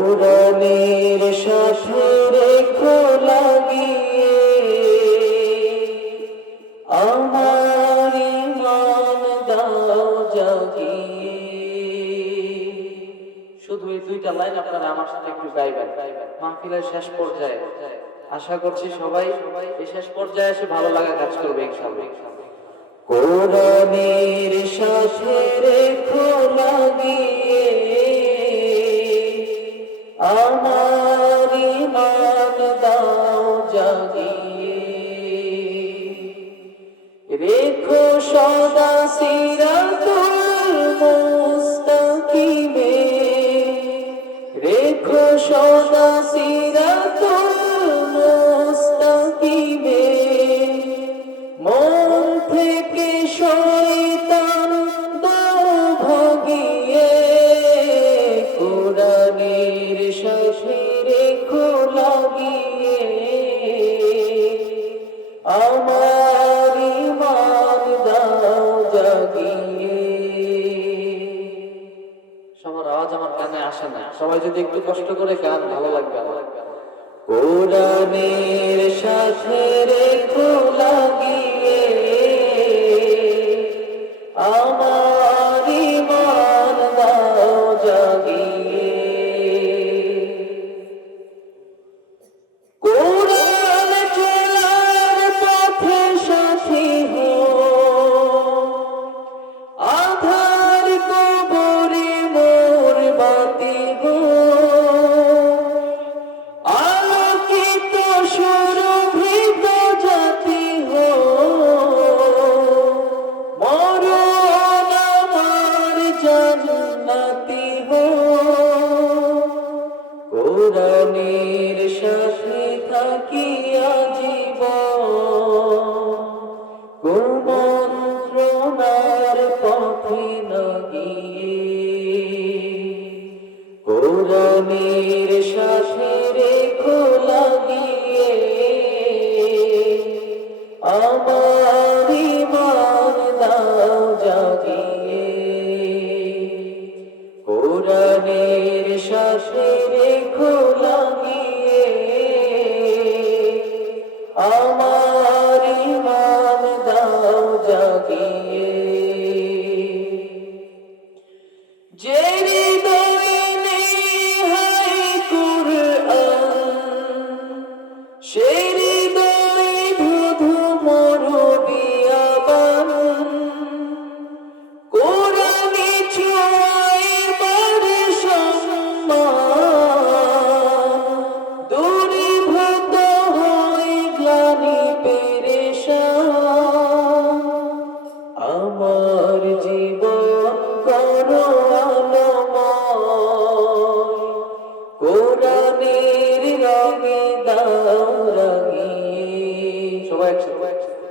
কোরআনের সাথে রেখো লাগিয়ে। আমার ইমান দাও জাগিয়ে। শুধু এই দুইটা লাইন আপনারা আমার সাথে একটু গাইবেন। মাহফিলের শেষ পর্যায়ে আশা করছি সবাই এই শেষ পর্যায়ে এসে ভালো লাগা কাজ করবে ইনশাআল্লাহ। কোরআনের সাথে সবার আওয়াজ আমার আসে না। সবাই যদি একটু কষ্ট করে গান, ভালো লাগবে কোরআনের সাথে রেখো কোরআনের সাথে থাকিয়া জীবন কুমন্ত্রণার পথে না গিয়ে কোরআনের সাথে রেখো লাগিয়ে। আমার ইমান দাও জাগিয়ে।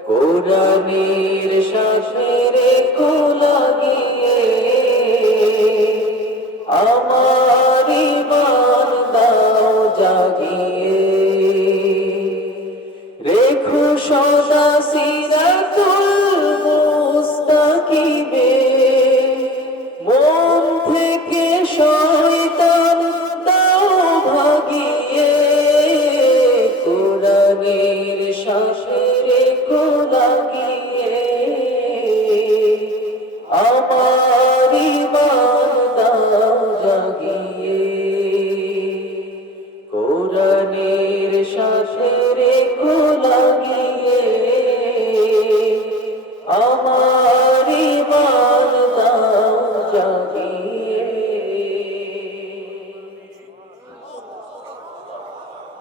কোরআনের সাথে রেখো লাগিয়ে। আমার কোরআনের সাথে রেখো লাগিয়ে